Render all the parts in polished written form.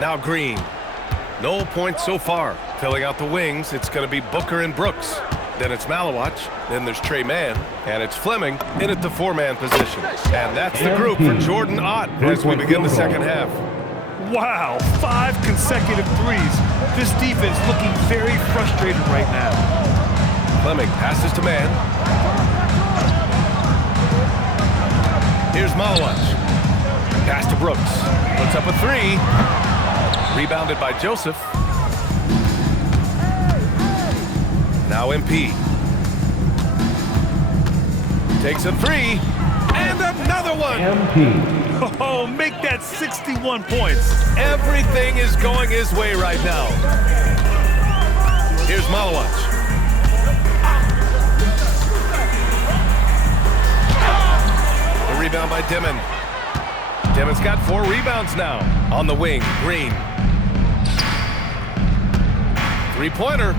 Now Green. No points so far. Filling out the wings, it's going to be Booker and Brooks. Then it's Malawach. Then there's Trey Mann. And it's Fleming in at the four-man position. And that's the group for Jordan Ott as we begin the second half. Wow, 5 consecutive threes. This defense looking very frustrated right now. Fleming passes to Mann. Here's Malawach. Pass to Brooks. Puts up a three. Rebounded by Joseph. Now MP. Takes a three. And another one. MP. Oh, make that 61 points. Everything is going his way right now. Here's Malawach. The rebound by Dimon. Dimon's got 4 rebounds now. On the wing, Green. Three-pointer.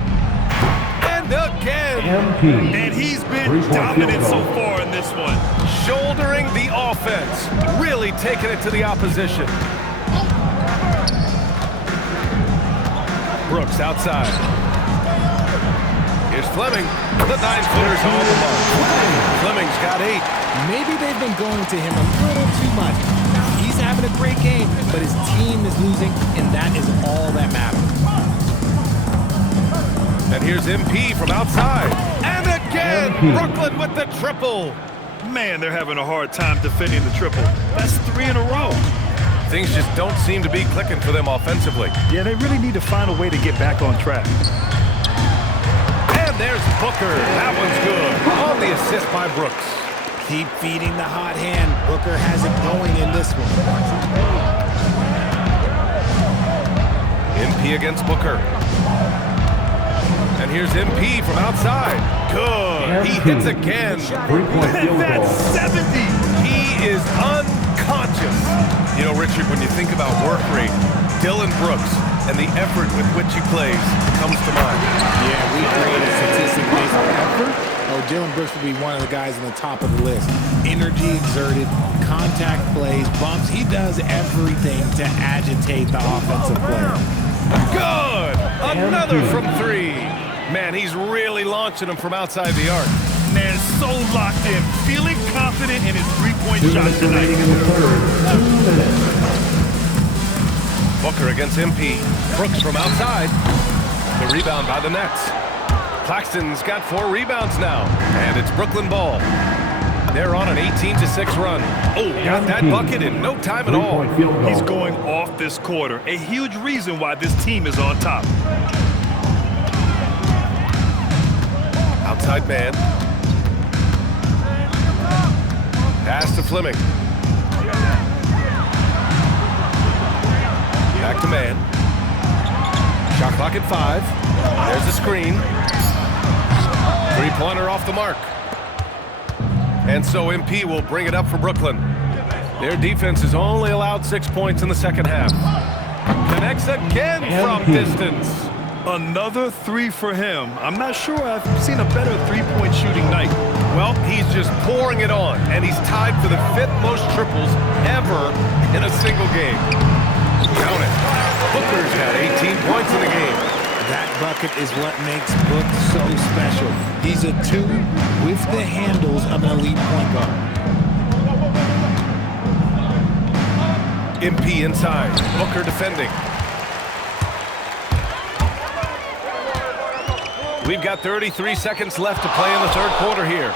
And again. MP. And he's been dominant so far in this one. Shouldering the offense. Really taking it to the opposition. Brooks outside. Here's Fleming. The 9-footer's on the mark. Fleming's got 8. Maybe they've been going to him a little too much. He's having a great game, but his team is losing, and that is all that matters. And here's MP from outside. And again, MP. Brooklyn with the triple. Man, they're having a hard time defending the triple. That's 3 in a row. Things just don't seem to be clicking for them offensively. Yeah, they really need to find a way to get back on track. And there's Booker. That one's good. On the assist by Brooks. Keep feeding the hot hand. Booker has it going in this one. MP against Booker. And here's MP from outside. Good. He hits again. 3-point field goal. That's 70. He is unconscious. You know, Richard, when you think about work rate, Dylan Brooks and the effort with which he plays comes to mind. Yeah, we create a statistic based on effort. Oh, Dylan Brooks would be one of the guys on the top of the list. Energy exerted, contact plays, bumps. He does everything to agitate the offensive player. Good. Another from 3. Man, he's really launching them from outside the arc. Man, so locked in, feeling confident in his three-point 2 shot minutes tonight. remaining in the third. 2 minutes. Booker against MP. Brooks from outside. The rebound by the Nets. Claxton's got 4 rebounds now. And it's Brooklyn ball. They're on an 18-6 run. Oh, got that bucket in no time at all. 3-point field goal. He's going off this quarter. A huge reason why this team is on top. Outside man. Pass to Fleming. Back to man. Shot clock at 5. There's the screen. Three-pointer off the mark. And so MP will bring it up for Brooklyn. Their defense has only allowed 6 points in the second half. Connects again from distance. Another 3 for him. I'm not sure I've seen a better three-point shooting night. Well, he's just pouring it on, and he's tied for the 5th most triples ever in a single game. Count it. Booker's got 18 points in the game. That bucket is what makes Book so special. He's a 2 with the handles of an elite point guard. MP inside. Booker defending. We've got 33 seconds left to play in the third quarter here.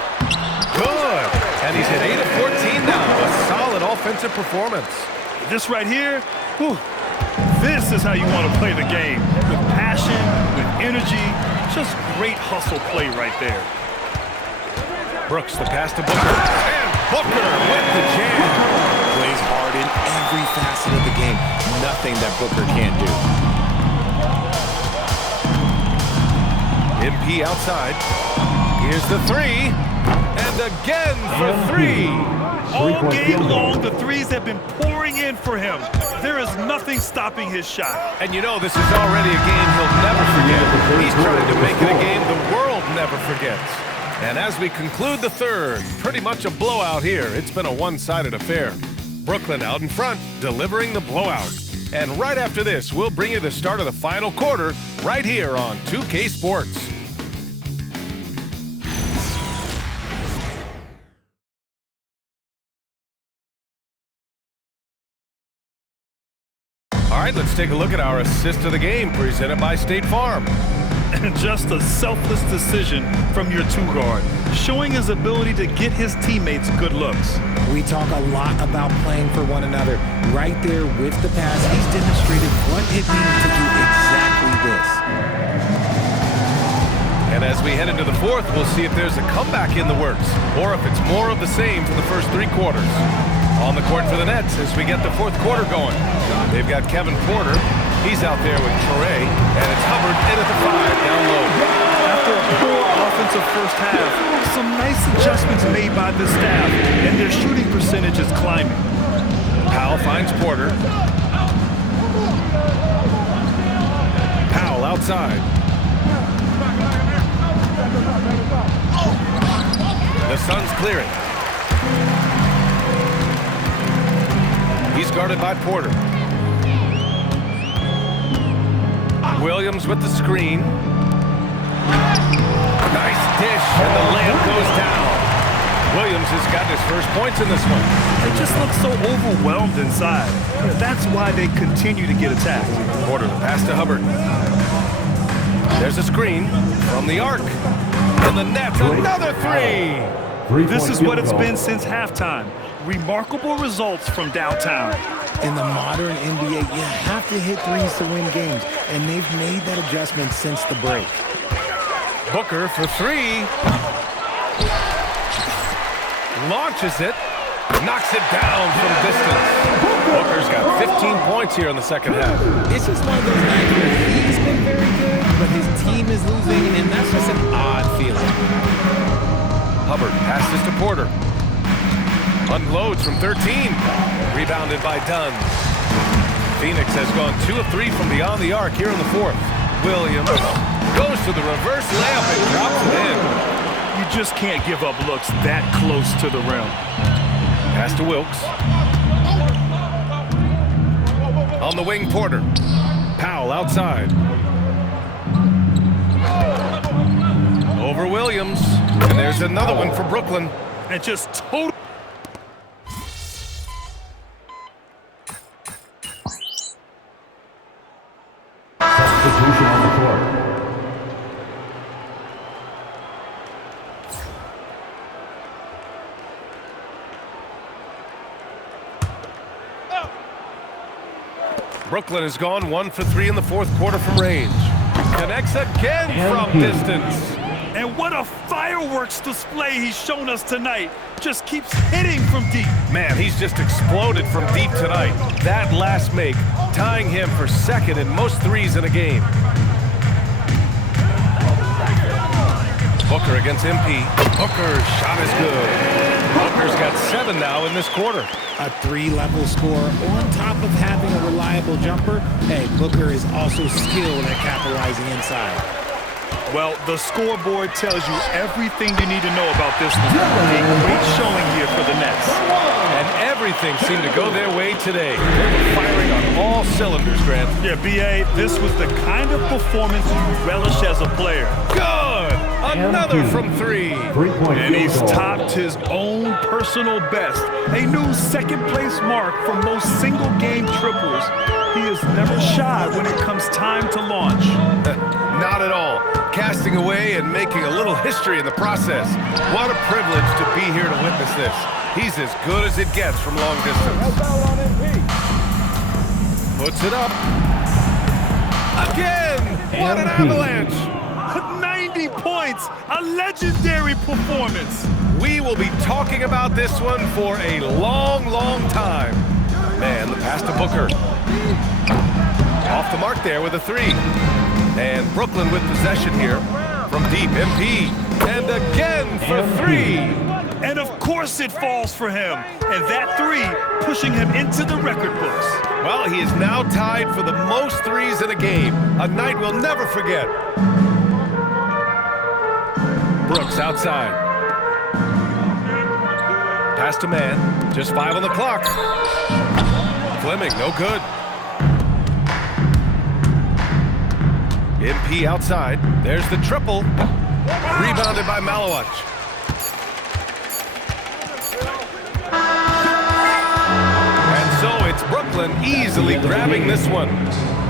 Good. And he's hit 8 of 14 now. A solid offensive performance. This right here, whew, this is how you want to play the game. With passion, with energy, just great hustle play right there. Brooks, the pass to Booker. And Booker with the jam. Plays hard in every facet of the game. Nothing that Booker can't do. MP outside. Here's the 3. And again for 3. All game long, the threes have been pouring in for him. There is nothing stopping his shot. And you know this is already a game he'll never forget. He's trying to make it a game the world never forgets. And as we conclude the third, pretty much a blowout here. It's been a one-sided affair. Brooklyn out in front, delivering the blowout. And right after this, we'll bring you the start of the final quarter right here on 2K Sports. All right, let's take a look at our assist of the game presented by State Farm. And just a selfless decision from your two-guard, showing his ability to get his teammates good looks. We talk a lot about playing for one another. Right there with the pass, he's demonstrated what it means to do exactly this. And as we head into the fourth, we'll see if there's a comeback in the works, or if it's more of the same for the first three quarters. On the court for the Nets as we get the fourth quarter going. They've got Kevin Porter. He's out there with Toure, and it's Hubbard in at the 5 down low. After a poor offensive first half, some nice adjustments made by the staff, and their shooting percentage is climbing. Powell finds Porter. Powell outside. The Suns clear it. He's guarded by Porter. Williams with the screen. Nice dish, and the layup goes down. Williams has got his first points in this one. They just look so overwhelmed inside. That's why they continue to get attacked. Porter, the pass to Hubbard. There's a screen from the arc. And the net, another three. This is what it's been since halftime. Remarkable results from downtown. In the modern NBA, you have to hit threes to win games, and they've made that adjustment since the break. Booker for three. Launches it. Knocks it down from distance. Booker's got 15 points here in the second half. It's just one of those nights where he's been very good, but his team is losing, and that's just an odd feeling. Hubbard passes to Porter. Unloads from 13. Rebounded by Dunn. Phoenix has gone 2 of 3 from beyond the arc here in the fourth. Williams goes to the reverse layup and drops it in. You just can't give up looks that close to the rim. Pass to Wilkes. On the wing, Porter. Powell outside. Over Williams. And there's another one for Brooklyn. And just total. Substitution on the court. Brooklyn has gone 1 for 3 in the fourth quarter from range. Connects again from distance. And what a fireworks display he's shown us tonight. Just keeps hitting from deep. Man, he's just exploded from deep tonight. That last make, tying him for second in most threes in a game. Booker against MP. Booker's shot is good. Booker's got 7 now in this quarter. A 3-level score on top of having a reliable jumper. Hey, Booker is also skilled at capitalizing inside. Well, the scoreboard tells you everything you need to know about this one. A great showing here for the Nets. And everything seemed to go their way today. They're firing on all cylinders, Grant. Yeah, B.A., this was the kind of performance you relish as a player. Good! Another from 3. Three-point And he's field goal. topped his own personal best. A new second-place mark for most single-game triples. He is never shy when it comes time to launch. Not at all. Casting away and making a little history in the process. What a privilege to be here to witness this. He's as good as it gets from long distance. Puts it up. Again! What an avalanche! 90 points! A legendary performance! We will be talking about this one for a long, long time. Man, the pass to Booker. Off the mark there with a 3. And Brooklyn with possession here from deep. MP. And again for 3. And of course it falls for him. And that 3 pushing him into the record books. Well, he is now tied for the most threes in a game. A night we'll never forget. Brooks outside. Pass to man. Just 5 on the clock. Fleming, no good. MP outside. There's the triple. Rebounded by Malawach. And so it's Brooklyn easily grabbing this one.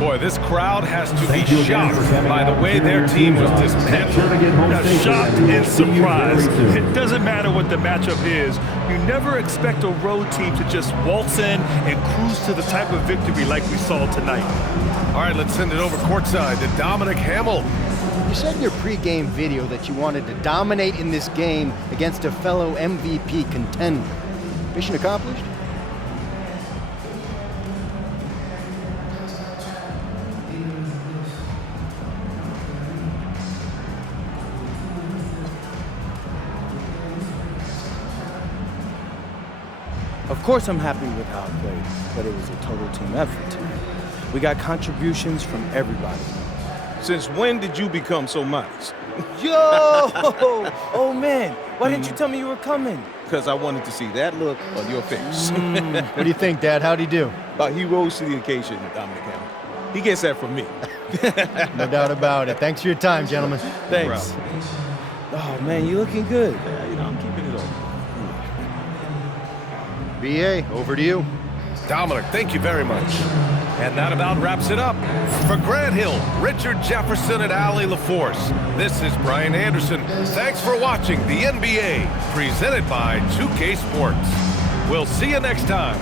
Boy, this crowd has to be shocked by the way their team was dismantled. Now, shocked and surprised. It doesn't matter what the matchup is. You never expect a road team to just waltz in and cruise to the type of victory like we saw tonight. All right, let's send it over courtside to Dominic Hamill. You said in your pregame video that you wanted to dominate in this game against a fellow MVP contender. Mission accomplished? Of course I'm happy with how I played, but it was a total team effort tonight. We got contributions from everybody. Since when did you become so modest? Yo! Oh, man. Why didn't you tell me you were coming? Because I wanted to see that look on your face. What do you think, Dad? How'd he do? He rose to the occasion, Dominic Hamill. He gets that from me. No doubt about it. Thanks for your time, gentlemen. Thanks. Oh, man, you looking good. Yeah, I'm keeping it up. BA, over to you. Dominic, thank you very much. And that about wraps it up. For Grant Hill, Richard Jefferson, and Allie LaForce, this is Brian Anderson. Thanks for watching the NBA, presented by 2K Sports. We'll see you next time.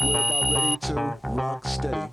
We're about ready to rock steady.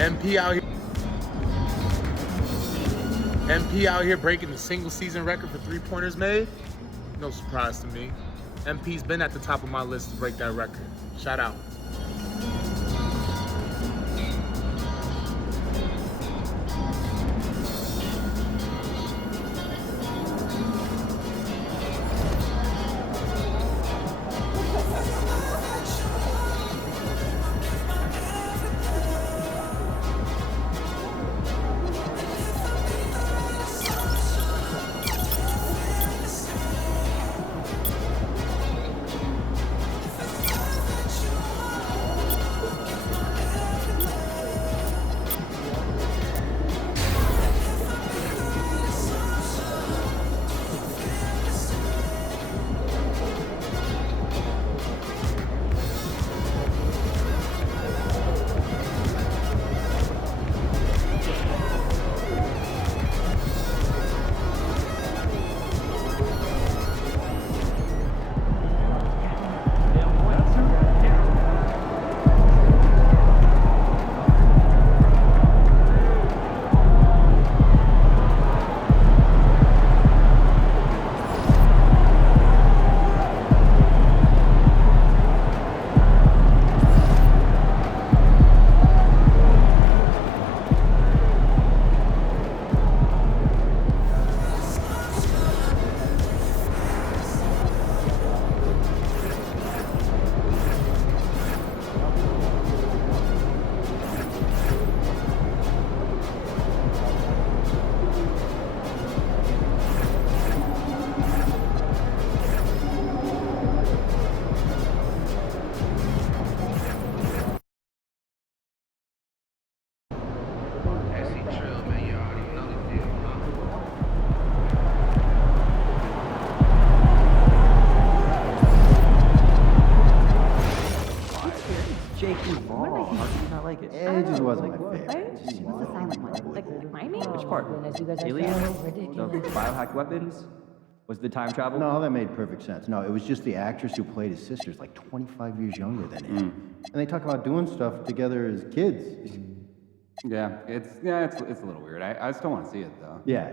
MP out here breaking the single season record for three-pointers made. No surprise to me. MP's been at the top of my list to break that record. Shout out. It just wasn't my favorite. What's the silent one? Like, remind me? Which part? Alien? The biohacked weapons? Was the time travel? No, that made perfect sense. No, it was just the actress who played his sister is like 25 years younger than him. And they talk about doing stuff together as kids. Yeah, it's a little weird. I still want to see it though. Yeah.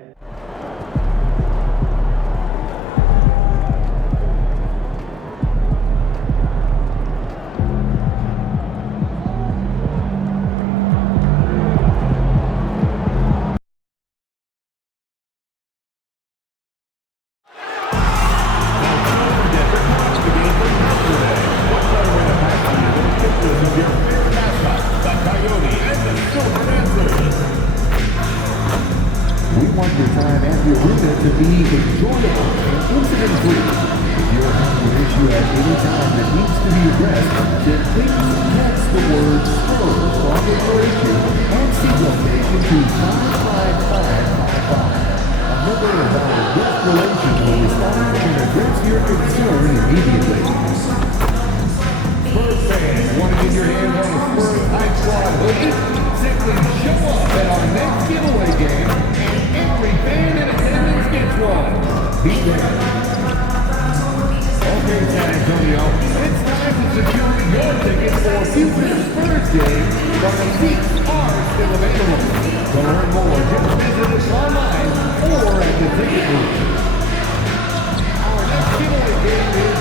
We want your time at the arena to be enjoyable and incident-free. If you're having an issue at any time that needs to be addressed, then please text the word SPURS on your issue and signal station to 55555. A member of our guest relations will respond and address your concern immediately. Spurs fans, want to get your hands on the Spurs Hype Squad hoodie? Simply show up at our next giveaway game, and every fan in attendance gets one. Be there. Okay, San Antonio, it's time to secure your tickets for future Spurs games, but the seats are still available. To learn more, just visit us online or at the ticket booth. Our next giveaway game is...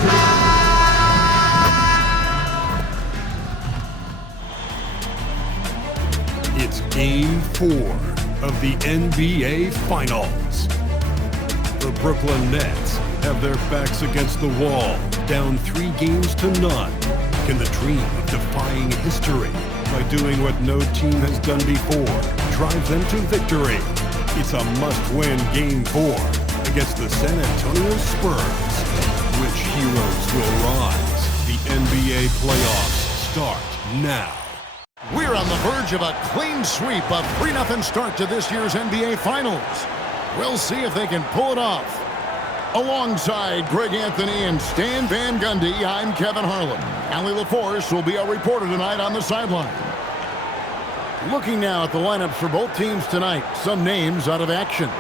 It's Game 4 of the NBA Finals. The Brooklyn Nets have their backs against the wall, down 3-0. Can the dream of defying history by doing what no team has done before drive them to victory? It's a must-win Game 4 against the San Antonio Spurs. Which heroes will rise? The NBA playoffs start now. We're on the verge of a clean sweep, a 3-0 start to this year's NBA Finals. We'll see if they can pull it off. Alongside Greg Anthony and Stan Van Gundy, I'm Kevin Harlan. Allie LaForce will be our reporter tonight on the sideline. Looking now at the lineups for both teams tonight, some names out of action.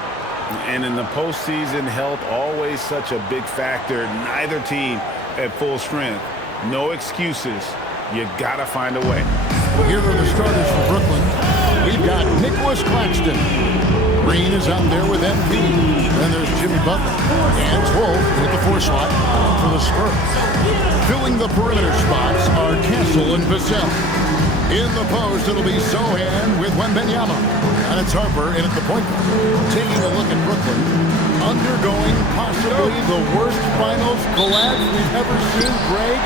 And in the postseason, health always such a big factor. Neither team at full strength. No excuses. You gotta find a way. Here are the starters for Brooklyn. we've got Nicholas Claxton. Green is out there with MP. Then there's Jimmy Butler. And Wolf with the 4 slot for the Spurs. Filling the perimeter spots are Castle and Vassell. In the post, it'll be Sohan with Wembanyama. And it's Harper in at the point guard. Taking a look at Brooklyn. Undergoing possibly the worst finals collapse we've ever seen. Greg,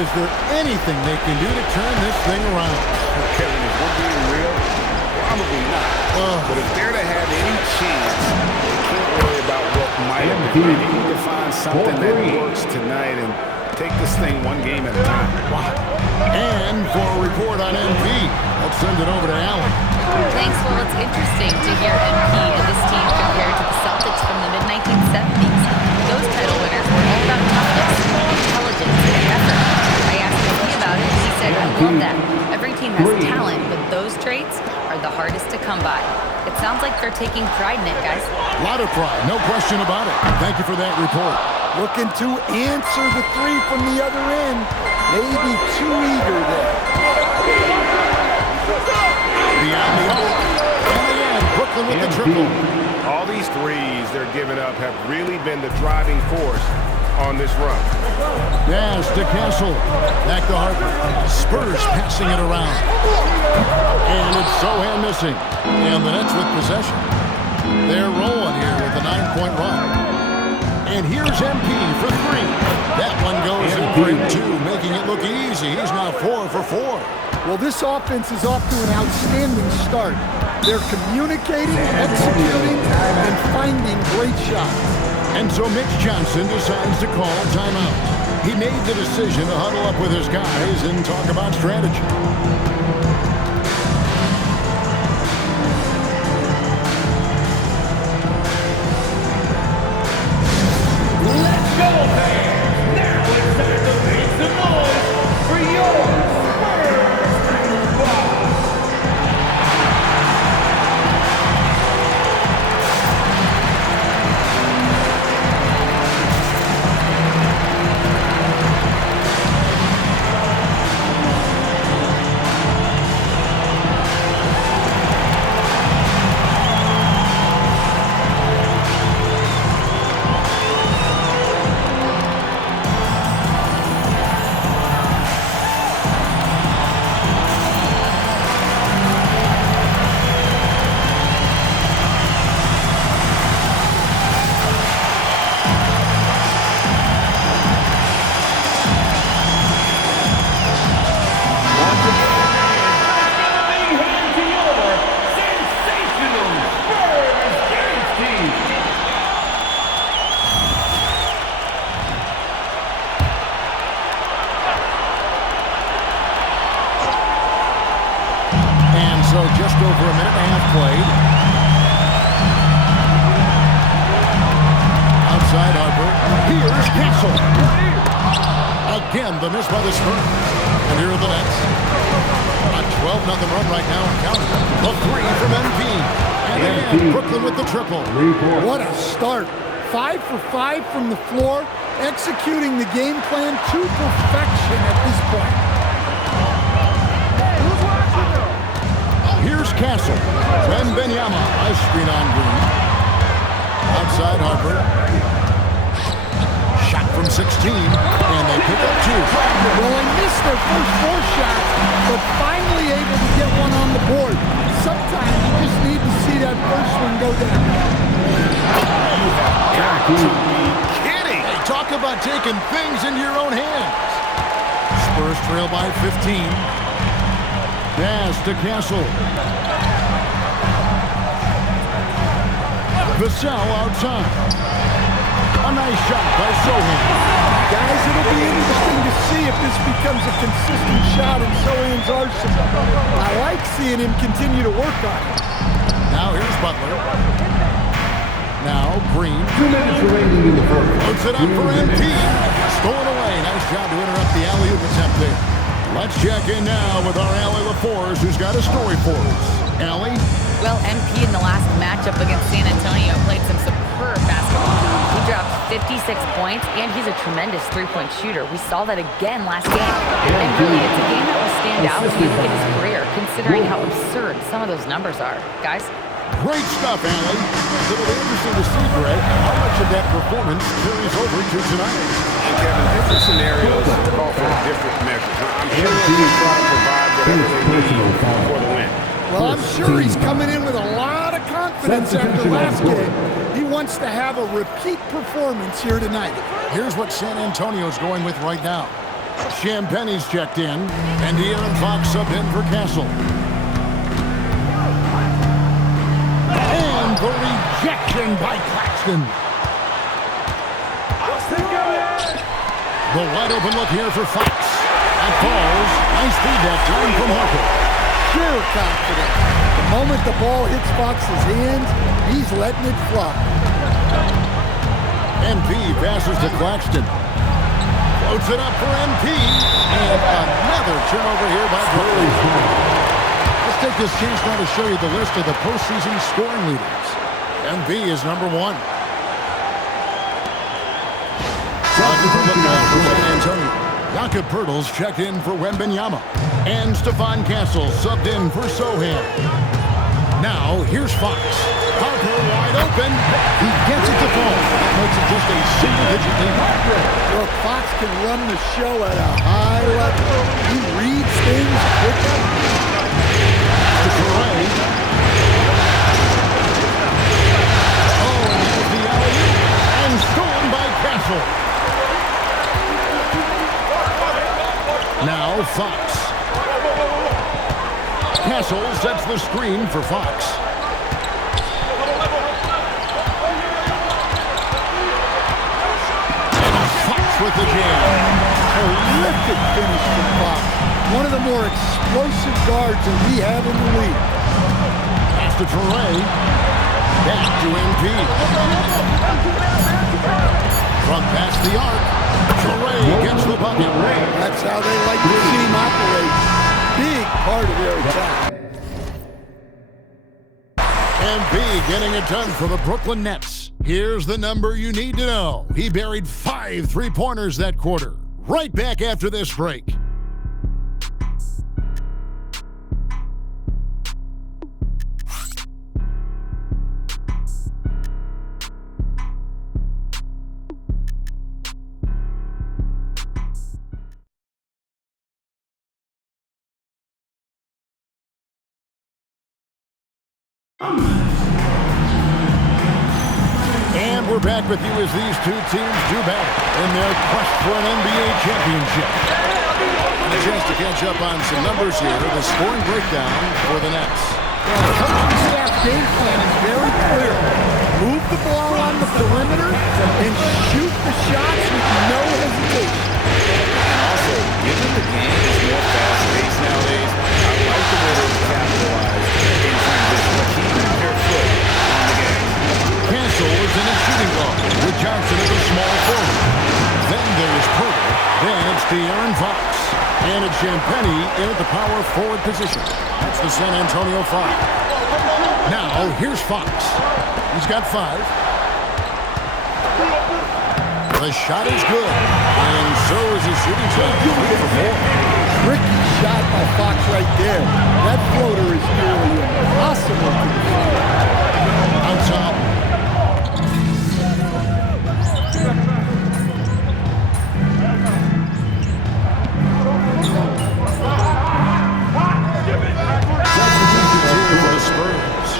is there anything they can do to turn this thing around? Kevin, if we're being real, probably not. But if they're to have any chance, they can't worry about what might have been. They need to find something that works tonight and take this thing one game at a time. Wow. And for a report on MP, let's send it over to Allen. Thanks. Well, it's interesting to hear MP and this team compared to the Celtics from the mid-1970s. Those title winners were all about toughness, intelligence, and effort. I asked MP about it, and he said, I love that. Every team has talent, but those traits are the hardest to come by. It sounds like they're taking pride in it, guys. A lot of pride, no question about it. Thank you for that report. Looking to answer the 3 from the other end. Maybe too eager there. Beyond the arc. And again, Brooklyn with the triple. All these threes they're giving up have really been the driving force on this run. Yes, to Castle. Back to Harper. Spurs passing it around. And it's Sohan missing. And the Nets with possession. They're rolling here with a 9-point run. And here's MP for 3. That one goes in for him, too, making it look easy. He's now 4 for 4. Well, this offense is off to an outstanding start. They're communicating, executing, and finding great shots. And so Mitch Johnson decides to call timeout. He made the decision to huddle up with his guys and talk about strategy. Let's go, fans! Now it's time to make some noise for your Spurs Box! So just over a minute and a half played. Outside Harper. Here's Castle. Again, the miss by the Spurs. And here are the Nets. A 12-0 run right now and counting. The 3 from MP. And again, Brooklyn with the triple. What a start. 5 for 5 from the floor, executing the game plan to perfection at this point. Here's Castle. Wembanyama, ice screen on Green. Outside Harper. Shot from 16, and they pick up 2. Well, they missed their first 4 shots, but finally able to get one on the board. Sometimes you just need to see that first one go down. You have got to be kidding. Hey, talk about taking things into your own hands. Spurs trail by 15. Pass to Castle. Vassell outside. A nice shot by Sohan. Guys, it'll be interesting to see if this becomes a consistent shot in Sohan's arsenal. I like seeing him continue to work on it. Now here's Butler. Now Green. 2 minutes remaining in the first. Puts it up for MP. Stolen away. Nice job to interrupt the alley-oop attempt there. Let's check in now with our Allie LaForce, who's got a story for us. Allie? Well, MP in the last matchup against San Antonio played some superb basketball. He dropped 56 points, and he's a tremendous three-point shooter. We saw that again last game. And really, it's a game that will stand out when you look at his career, considering how absurd some of those numbers are. Guys? Great stuff, Allie. It'll be interesting to see, Greg, how much of that performance carries over to tonight. And Kevin, different scenarios call for different measures. I'm sure he's trying to provide whatever they need for the win. Well, I'm sure he's coming in with a lot of confidence after last game. He wants to have a repeat performance here tonight. Here's what San Antonio's going with right now. Champagne's checked in, and De'Aaron Fox subbed in for Castle. And the rejection by Claxton. The wide open look here for Fox. That falls. Nice feed that time from Harper. Pure confidence. The moment the ball hits Fox's hands, he's letting it fly. MP passes to Claxton. Floats it up for MP. And another turnover here by Brooklyn. Let's take this chance now to show you the list of the postseason scoring leaders. MP is number 1. San Antonio. Jakob Poeltl's checked in for Wembanyama. And Stephon Castle subbed in for Sohan. Now, here's Fox. Harper wide open. He gets it to fall. That makes it just a single-digit lead. Well, Fox can run the show at a high level. He reads things quickly. To Correa. Oh, and there's the alley-oop. And stolen by Castle. Now Fox. Castle sets the screen for Fox. And Fox with the jam. Terrific finish from Fox. One of the more explosive guards that we have in the league. Pass to Toure. Back to MP. From past the arc. Toure gets the bucket. That's how they like the team operate. Big part of their attack. MP getting it done for the Brooklyn Nets. Here's the number you need to know. He buried 5 three-pointers that quarter. Right back after this break. And we're back with you as these two teams do battle in their quest for an NBA championship. And a chance to catch up on some numbers here. The scoring breakdown for the Nets. Well, the coaching staff game plan is very clear. Move the ball on the perimeter and shoot the shots with no hesitation. Also, given the game is more fast-paced nowadays, I like the way they've capitalized in transition, keeping their foot on the game. Castle is in a shooting guard with Johnson as a small forward. Then there's Poeltl. Then it's De'Aaron Fox. And it's Champagnie in at the power forward position. That's the San Antonio 5. Now, here's Fox. He's got 5. The shot is good. And so is his shooting shot. 3 for 4. Tricky shot by Fox right there. That floater is nearly impossible to defend. On top.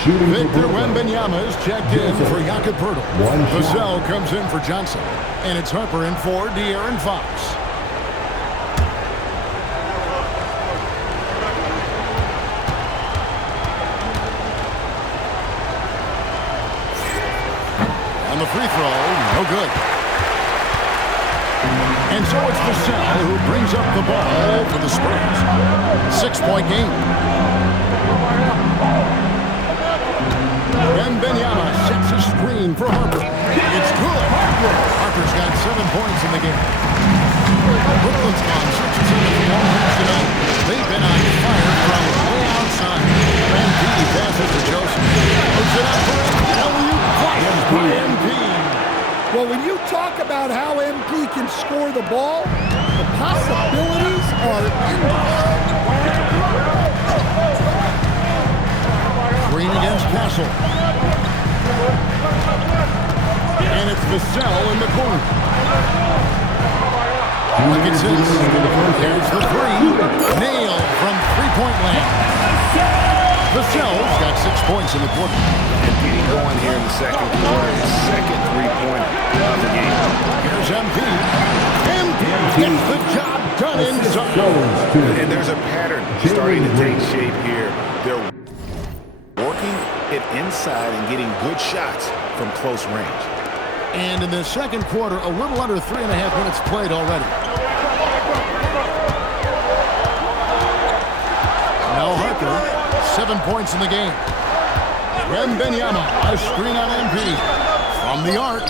Victor Wembanyama is checked in for Jakob Poeltl. Vassell comes in for Johnson. And it's Harper in for De'Aaron Fox. On the free throw, no good. And so it's Vassell who brings up the ball for the Spurs. 6-point game. Wembanyama sets a screen for Harper. It's good. Harper's got 7 points in the game. Brooklyn's gone 6 of 7 from long range tonight. They've been on fire from way outside. MP passes to Joseph. Puts it up for him. Alley-oop by MP. Well, when when you talk about how MP can score the ball, the possibilities are endless. Green against Castle. And it's Vassell in the corner. Look at this. There's the three. Nailed from three-point land. Vassell's got 6 points in the quarter. And getting going here in the second quarter, his second three-pointer of the game. Here's MP. MP gets the job done inside. And there's a pattern starting to take shape here. They're working it inside and getting good shots from close range. And in the second quarter, a little under 3.5 minutes played already. Now Harper, 7 points in the game. Wembanyama, a screen on MP. From the arc.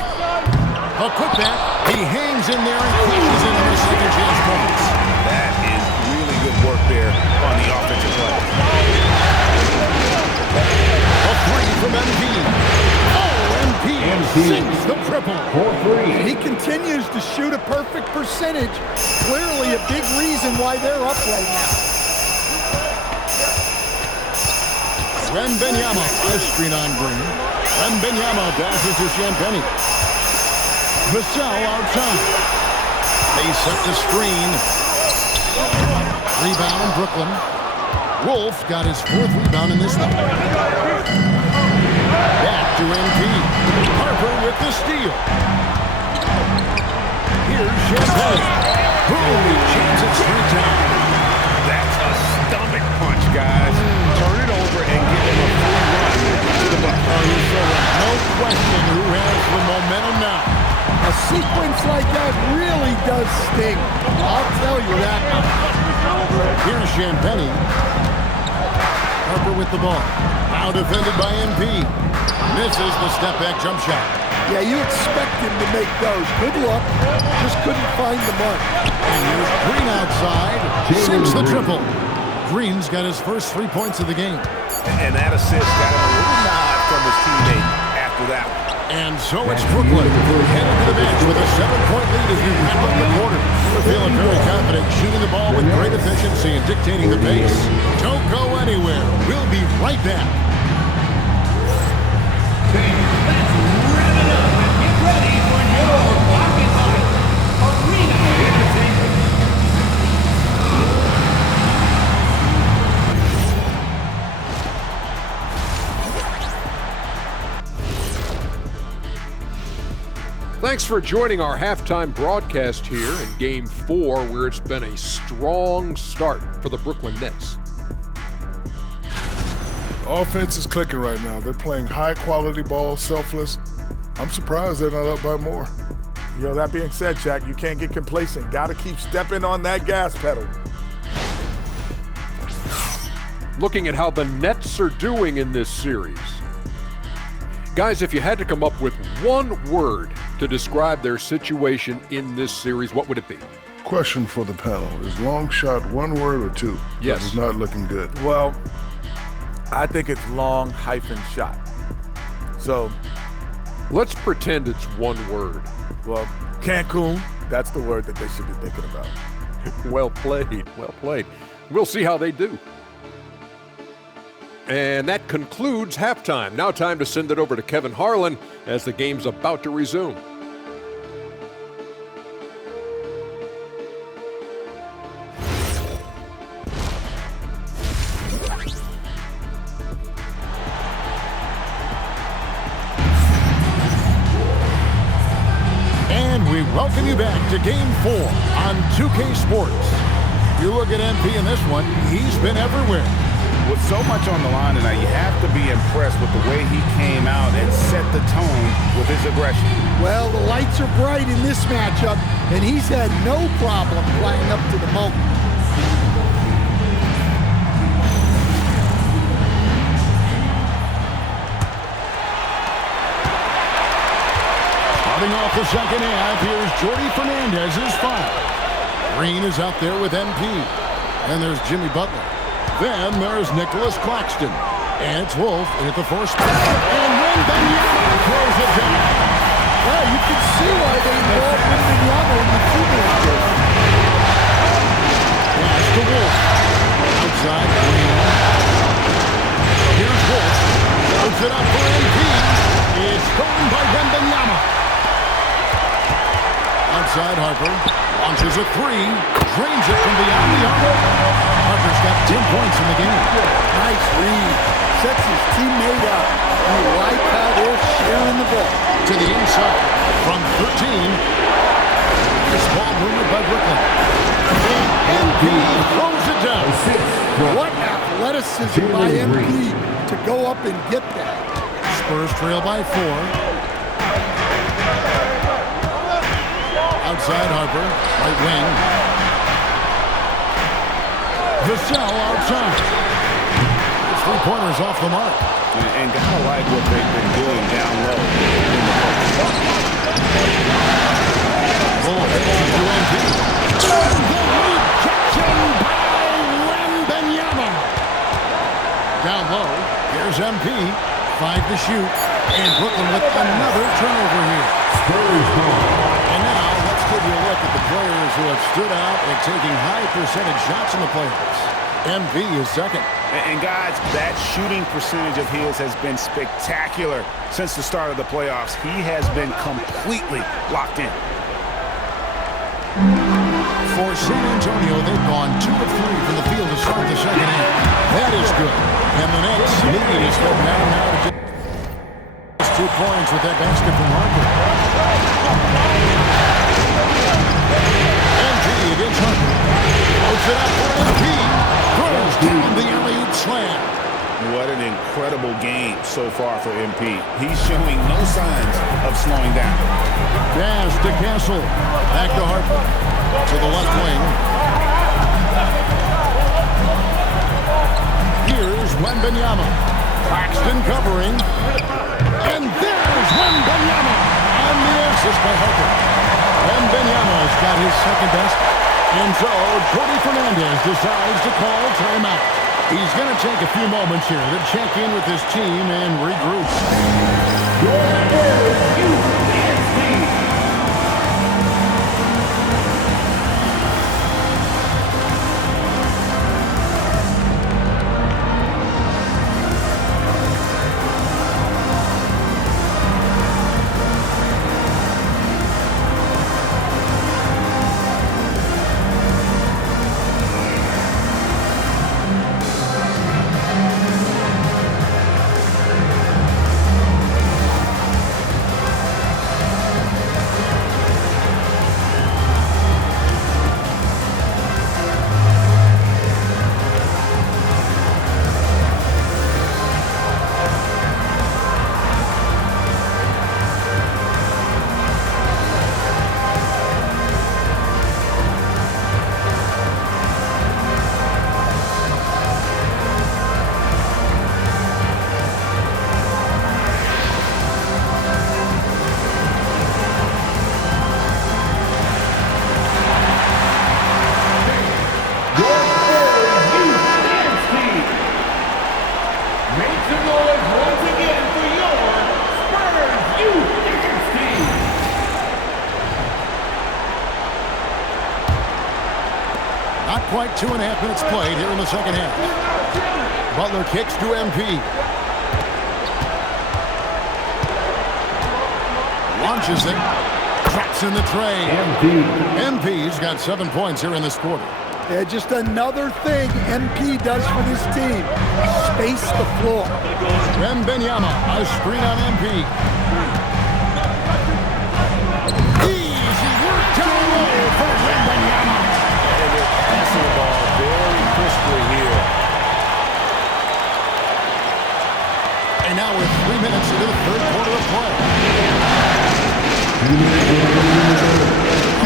A putback. He hangs in there and cashes in on the second chance points. That is really good work there on the offensive play. A three from MP. MP sinks the triple. And he continues to shoot a perfect percentage. Clearly a big reason why they're up right now. Wembanyama, a screen on Green. Wembanyama passes to Champagnie. Vassell outside. They set the screen. Rebound, Brooklyn. Wolf got his 4th rebound in this one. Back to MP. Harper with the steal. Here's Champagnie. Boom, he chains it straight down. That's a stomach punch, guys. Turn it over and give him a free run to the bucket. No question who has the momentum now. A sequence like that really does sting. I'll tell you that much. Here's Champagnie. Harper with the ball. Now defended by MP. Misses the step-back jump shot. Yeah, you expect him to make those. Good luck. Just couldn't find the mark. And here's Green outside. Sinks the triple. Green's got his first 3 points of the game. And that assist got him a little nod from his teammate after that one. And so it's Brooklyn headed to the bench with a 7-point lead as we wrap up the quarter. We're feeling very confident, shooting the ball with great efficiency and dictating the pace. Don't go anywhere. We'll be right back. Let's rev it up and get ready for your Rocket Arena Entertainment. Thanks for joining our halftime broadcast here in Game 4, where it's been a strong start for the Brooklyn Nets. Offense is clicking right now. They're playing high-quality ball, selfless. I'm surprised they're not up by more. You know, that being said, Shaq, you can't get complacent. Got to keep stepping on that gas pedal. Looking at how the Nets are doing in this series. Guys, if you had to come up with one word to describe their situation in this series, what would it be? Question for the panel. Is long shot one word or two? Yes. It's not looking good. Well, I think it's long hyphen shot. So let's pretend it's one word. Well, Cancun, that's the word that they should be thinking about. Well played, well played. We'll see how they do. And that concludes halftime. Now time to send it over to Kevin Harlan as the game's about to resume. And we welcome you back to Game 4 on 2K Sports. You look at MP in this one, he's been everywhere. With so much on the line tonight, you have to be impressed with the way he came out and set the tone with his aggression. Well, the lights are bright in this matchup, and he's had no problem playing up to the moment. Starting off the second half, here's Jordi Fernandez's foul. Green is out there with MP. And there's Jimmy Butler. Then there's Nicholas Claxton. And it's Wolf at the first spot. And Wembanyama throws it down. Well, you can see why they involved Wembanyama in the two-man game. Pass to Wolf. Outside, Green. Here's Wolf. Puts it up for MP. It's stolen by Wembanyama. Outside, Harper. Launches a three. Drains it from beyond the arc. Harper's got 10 points in the game. Nice read. Sets his teammate up. You like how they're sharing the ball. To the inside. From 13. This ball moved by Brooklyn. MP throws it down. What athleticism by MP to go up and get that. Spurs trail by 4. Outside Harper, right wing. Vassell outside. It's 3-pointers off the mark. And gotta like what they've been doing down low. Down low, here's MP. 5 to shoot. And Brooklyn with another turnover here. And now, let's give you a look at the players who have stood out and taking high percentage shots in the playoffs. MP is second. And guys, that shooting percentage of his has been spectacular since the start of the playoffs. He has been completely locked in. For San Antonio, they've gone 2 of 3 from the field to start the second half. That is good. And the Nets need to step down now to get 2 points with that basket from Harper. MP against Harper. Puts it up for MP. Throws down the alley-oop slam. What an incredible game so far for MP. He's showing no signs of slowing down. Pass to Castle. Back to Harper. To the left wing. Here's Wembanyama. Claxton covering. And there's Wembanyama. And the assist by Harper. Wembanyama's got his second best. And so Cody Fernandez decides to call timeout. He's going to take a few moments here to check in with his team and regroup. Quite 2.5 minutes played here in the second half. Butler kicks to MP. Launches it. Drops in the tray. MP's got 7 points here in this quarter. Yeah, just another thing MP does for this team. Space the floor. Wembanyama, a screen on MP. Easy work down low for Wembanyama. Passing the ball very crisply here. And now we're 3 minutes into the third quarter of play.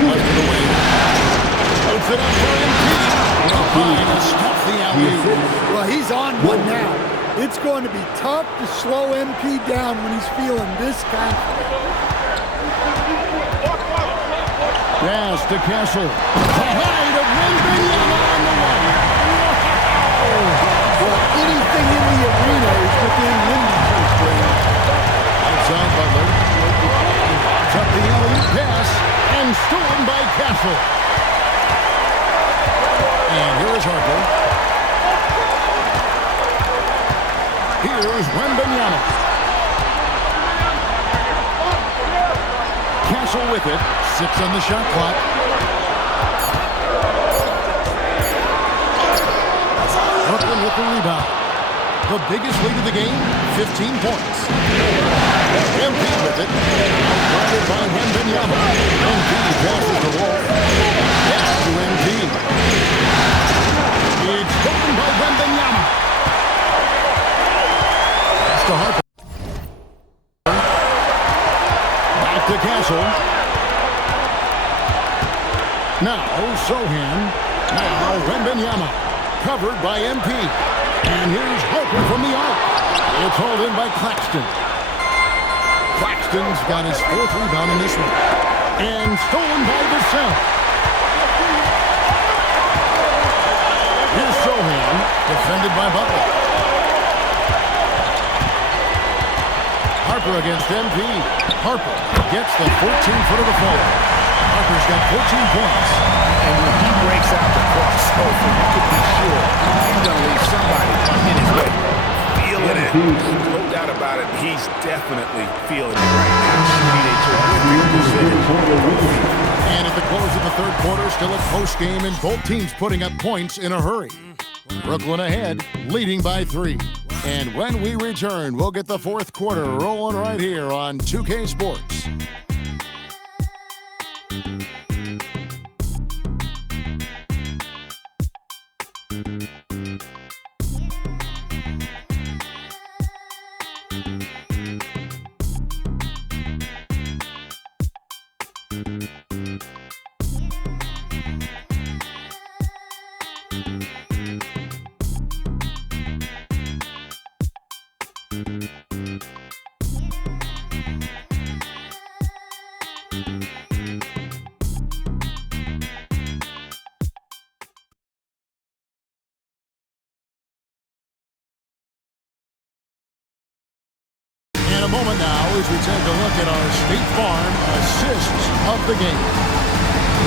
Left of the wing. Puts it up for MP. Trying to stuff the alley-oop. Well, he's on one now. It's going to be tough to slow MP down when he's feeling this confident. Pass to Castle. The height of Wembanyama on the one. Well, anything in the arena is within wind distance range. Outside Butler. To Here's Harper. Here's Wembanyama. Castle with it. 6 on the shot clock. Brooklyn with the rebound. The biggest lead of the game, 15 points. MP with it. Guarded by Wembanyama. MP passes the wall. Back to MP. It's taken by Wembanyama. Pass to Harper. Back to Castle. Now Sohan. Now Wembanyama. Covered by MP. And here's Harper from the arc. It's hauled in by Claxton. Claxton's got his 4th rebound in this one. And stolen by Vassell. Here's Sohan, defended by Butler. Harper against MP. Harper gets the 14-foot of the fall. Harper's got 14 points. And when he breaks out the crossover, you can be sure he's going to leave somebody in his way. Feeling it. No doubt about it. He's definitely feeling it right now. Shooting a terrific percentage. And at the close of the 3rd quarter, still a close game, and both teams putting up points in a hurry. Brooklyn ahead, leading by 3. And when we return, we'll get the 4th quarter rolling right here on 2K Sports. A moment now as we take a look at our State Farm assists of the game.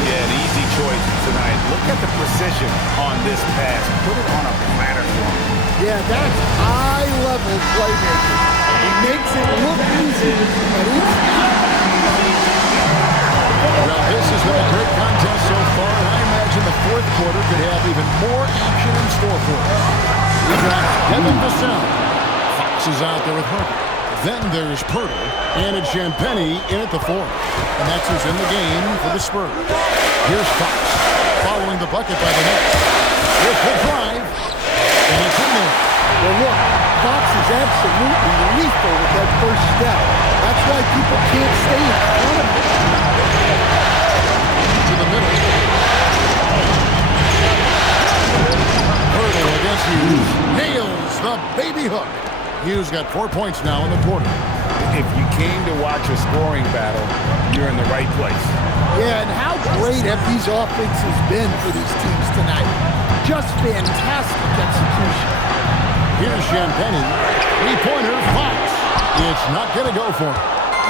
Yeah, an easy choice tonight. Look at the precision on this pass. Put it on a platter for him. Yeah, that's high-level playmaking. It makes it look easy, but it's not. Well, this has been a great contest so far, and I imagine the 4th quarter could have even more action in store for us. We've got Devin Vassell. Fox is out there with Harper. Then there's Pirtle, and it's Champagnie in at the 4th. And that's who's in the game for the Spurs. Here's Fox, following the bucket by the Nets. With the drive, and it's in there. Well, look, Fox is absolutely lethal with that first step. That's why people can't stay in front of him. To the middle. Pirtle against Hughes. Nails the baby hook. Hughes got 4 points now in the quarter. If you came to watch a scoring battle, you're in the right place. Yeah, and how great have these offenses been for these teams tonight? Just fantastic execution. Here's Champagnie. 3-pointer, Fox. It's not going to go for him.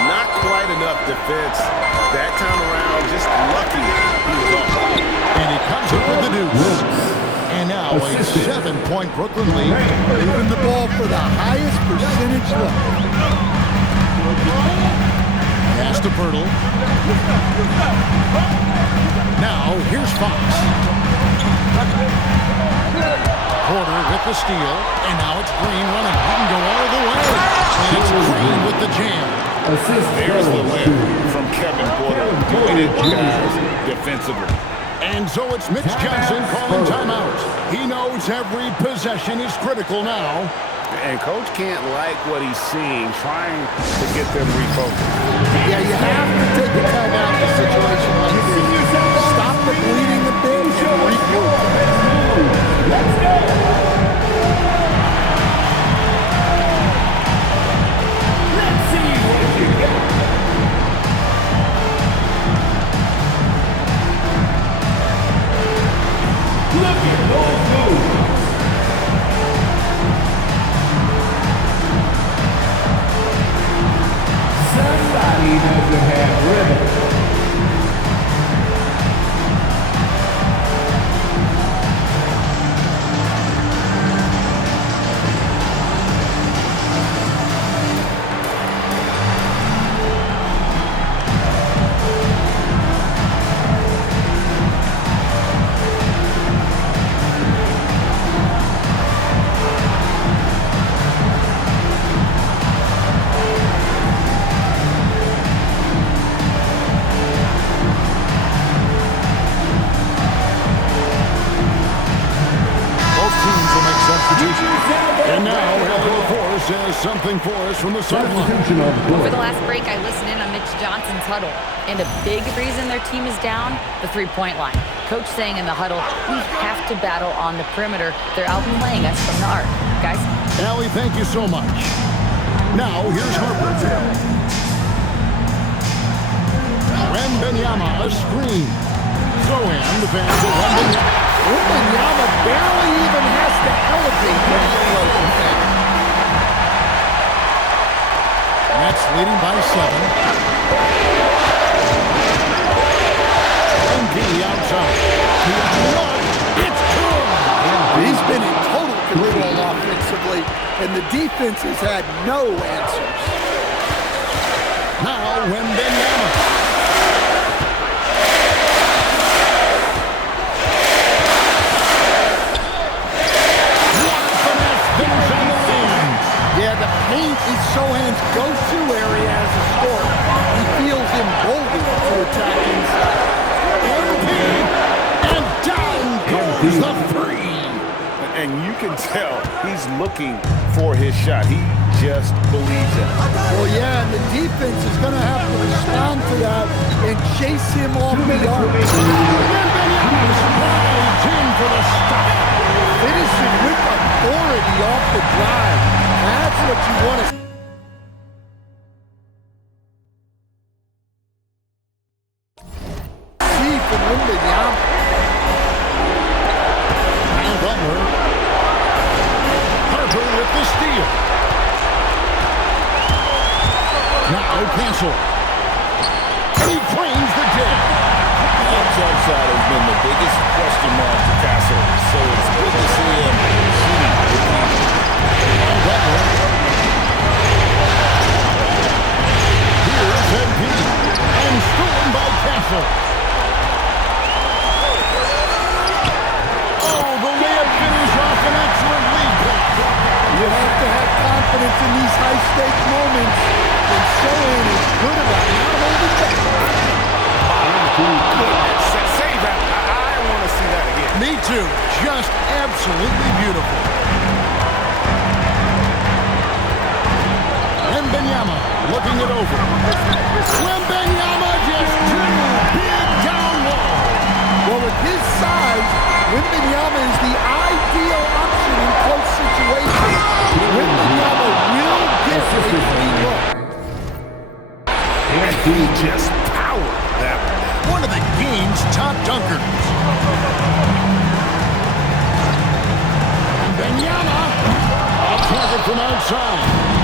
Not quite enough defense. That time around, just lucky he was off. And he comes up with the deuce. And now a 7-point Brooklyn lead. Moving the ball for the highest percentage level. Pass to Pirtle. Now here's Fox. Porter with the steal. And now it's Green running. He can go all the way. And it's Green with the jam. There's the win from Kevin Porter. Good guys defensively. And so it's Mitch Johnson calling timeout. He knows every possession is critical now. And Coach can't like what he's seeing, trying to get them refocused. Yeah, you have to take a timeout in a situation like this. Stop the bleeding a bit and regroup. Let's go! Let's see what you got. Look at those moves. Somebody doesn't have rhythm. And now, Heather Force has something for us from the sideline. Over the last break, I listened in on Mitch Johnson's huddle. And a big reason their team is down, the three-point line. Coach saying in the huddle, we have to battle on the perimeter. They're outplaying us from the arc. Guys? Allie, thank you so much. Now, here's Harper. Wembanyama, a screen. Sohan, the pass to Wembanyama. Wembanyama barely even has to elevate when he throws it down. Nets leading by 7. MB outside. It's good. He's been in total control offensively, and the defense has had no answers. Now, Wembanyama. Yeah, the paint is Sohan's go-to area as a scorer. He feels emboldened to attack inside. And down goes the three. And you can tell he's looking for his shot. He just believes it. Well, yeah, and the defense is going to have to respond to that and chase him off the arc. For the stop. Finishing with authority off the drive. That's what you want to see from Wembanyama. Now Butler. Harper with the steal. Now Castle. And he frames the jab. That jump shot has been the biggest question mark to Castle, so it's good to see him shooting with confidence. Butler. Here's MP. And stolen by Castle. Oh, the layup finish off an excellent lead pass. You have to have confidence in these high-stake moments, and Sohan is good about not holding back. Save that. I want to see that again. Me too. Just absolutely beautiful. Wembanyama looking it over. Wembanyama just too big down low. Well, with his size, Wembanyama is the ideal option in close situations. Wembanyama will get a free look. And he just powered that one of the game's top dunkers. Wembanyama, a target from outside.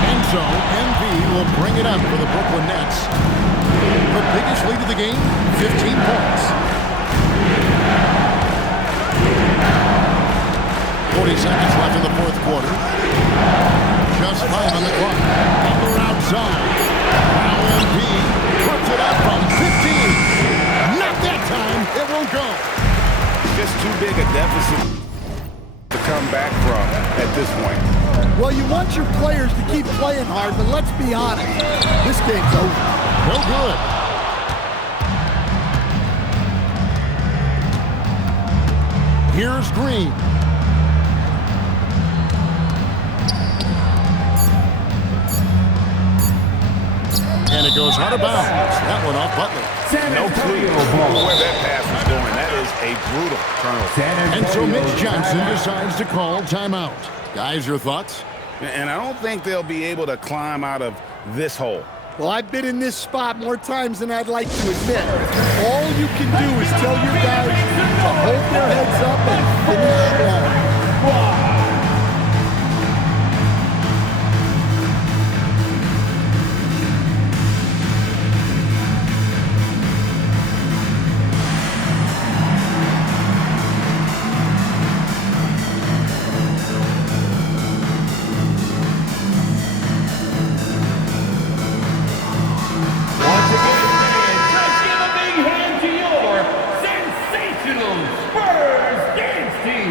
And so, MV will bring it up for the Brooklyn Nets. The biggest lead of the game, 15 points. 40 seconds left in the fourth quarter. Just 5 on the clock. Butler outside. Now MV puts it up from 15. Not that time. It won't go. Just too big a deficit to come back from at this point. Well, you want your players to keep playing hard, but let's be honest. This game's over. No good. Here's Green. And it goes out of bounds. That one off Butler. No clue where that pass was going. That is a brutal turnover. And so Mitch Johnson decides to call timeout. Guys, your thoughts? And I don't think they'll be able to climb out of this hole. Well, I've been in this spot more times than I'd like to admit. All you can do is tell your guys to hold their heads up and finish strong. Spurs Games team.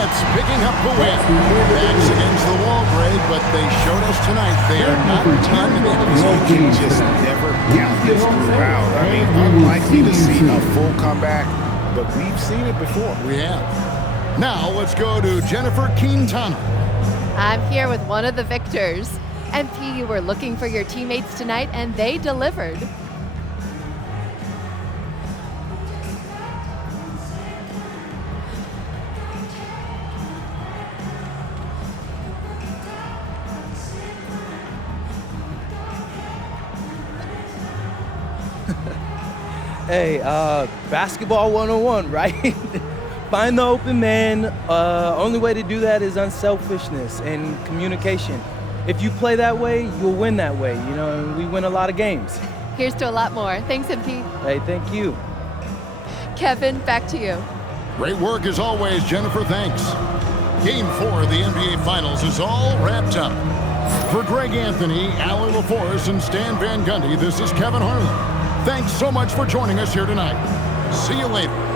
Nets picking up the win. Backs against the wall, Greg, but they showed us tonight they are not You can just never count this group out. I mean, unlikely to see a full comeback, but we've seen it before. We have. Now let's go to Jennifer Quintana. I'm here with one of the victors. MP, you were looking for your teammates tonight, and they delivered. Hey, basketball 101, right? Find the open man. Only way to do that is unselfishness and communication. If you play that way, you'll win that way, you know, and we win a lot of games. Here's to a lot more. Thanks, MP. Hey, thank you. Kevin, back to you. Great work as always, Jennifer. Thanks. Game 4 of the NBA Finals is all wrapped up. For Greg Anthony, Allie LaForce, and Stan Van Gundy, this is Kevin Harlan. Thanks so much for joining us here tonight. See you later.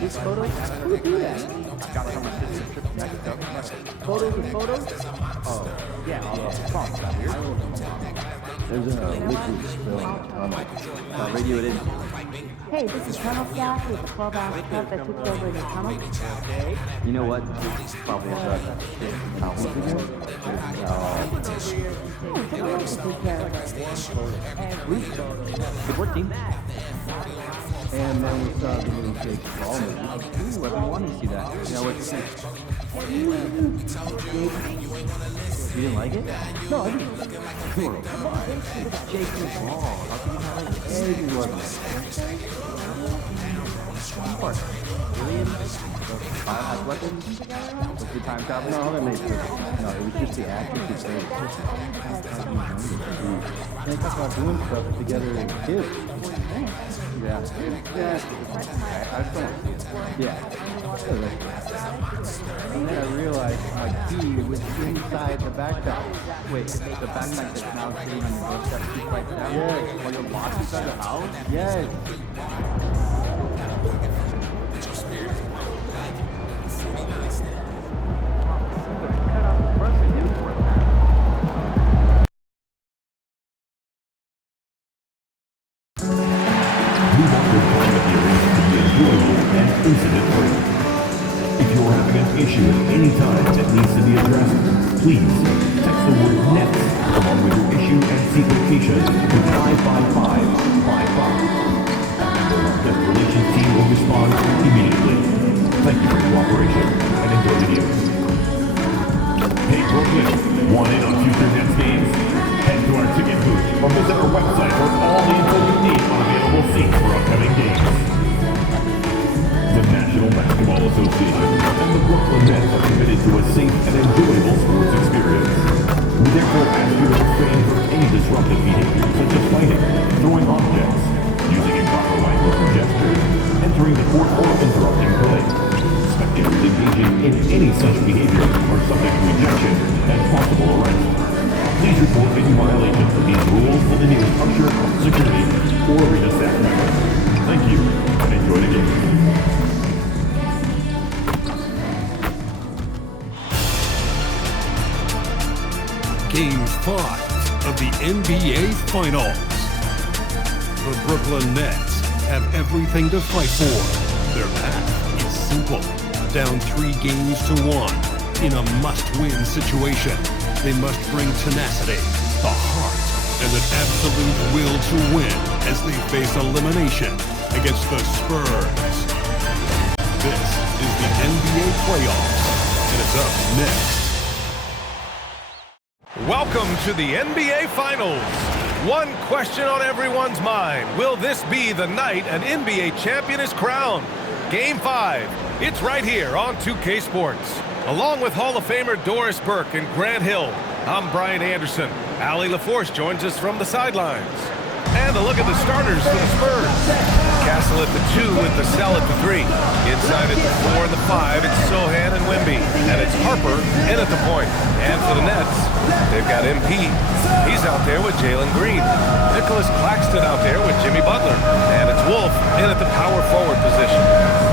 These photos? Who would do that? Got from a city trip to Mexico. Photos and photos? Oh, yeah, all the prompts out here. There's a liquid spill on my radio it in. Hey, this is Tunnel Staff with the 12-ounce cup that took over in the tunnel. You know what? This is probably a album video. Good work, team. And then we saw the new Jake Paul movie. Ooh, I've been wanting to see that. You know what you think? You didn't like it? No, I didn't. Jake Paul. How can you not like it? It wasn't. What? Alien? Biohazard weapons? Was the time travel? No, that makes sense. No, it was just the actors who played it. They talk about doing stuff together as kids. Yeah. Yeah. I just don't want to see it. Yeah. And then I realized my key was inside the backpack. Wait, the backpack that's now sitting on your doorstep keep right down? Yes. While you're locked inside the house? Yes. Incident-free. If you're having an issue at any time that needs to be addressed, please text the word NETS along with your issue and seat location to 55555. A member of our guest relations team will respond immediately. Thank you for your cooperation and enjoy the news. Hey Brooklyn, want in on future Nets games? Head to our ticket booth or visit our website for all the info you need on available seats for upcoming games. The National Basketball Association and the Brooklyn Nets are committed to a safe and enjoyable sports experience. We therefore ask you to refrain from any disruptive behavior such as fighting, throwing objects, using improper language or gestures, entering the court or interrupting play. Spectators engaging in any such behavior are subject to ejection and possible arrest. Please report any violations of these rules to the nearest usher, security, or arena staff member. Thank you, and enjoy the game. Game 5 of the NBA Finals. The Brooklyn Nets have everything to fight for. Their path is simple. Down 3 games to 1 in a must-win situation. They must bring tenacity, the heart, and an absolute will to win as they face elimination against the Spurs. This is the NBA Playoffs, and it's up next. Welcome to the NBA Finals. One question on everyone's mind. Will this be the night an NBA champion is crowned? Game 5. It's right here on 2K Sports. Along with Hall of Famer Doris Burke and Grant Hill, I'm Brian Anderson. Allie LaForce joins us from the sidelines. And a look at the starters for the Spurs. Castle at the 2 with the Cell at the 3. Inside at the 4 and the 5, it's Sohan and Wemby. And it's Harper in at the point. And for the Nets, they've got MP. He's out there with Jalen Green. Nicholas Claxton out there with Jimmy Butler. And it's Wolf in at the power forward position.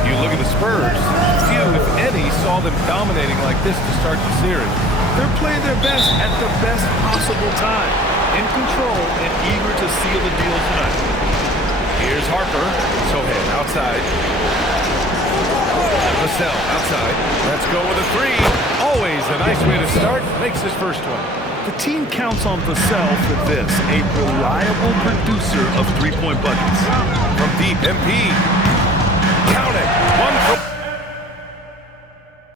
You look at the Spurs, few, if any, saw them dominating like this to start the series. They're playing their best at the best possible time. In control and eager to seal the deal tonight. Here's Harper. Sohan outside. Vassell outside. Let's go with a 3. Always a nice way to start. Makes his first one. The team counts on Vassell for this, a reliable producer of 3-point buckets. From deep, MP. Count it. 1 for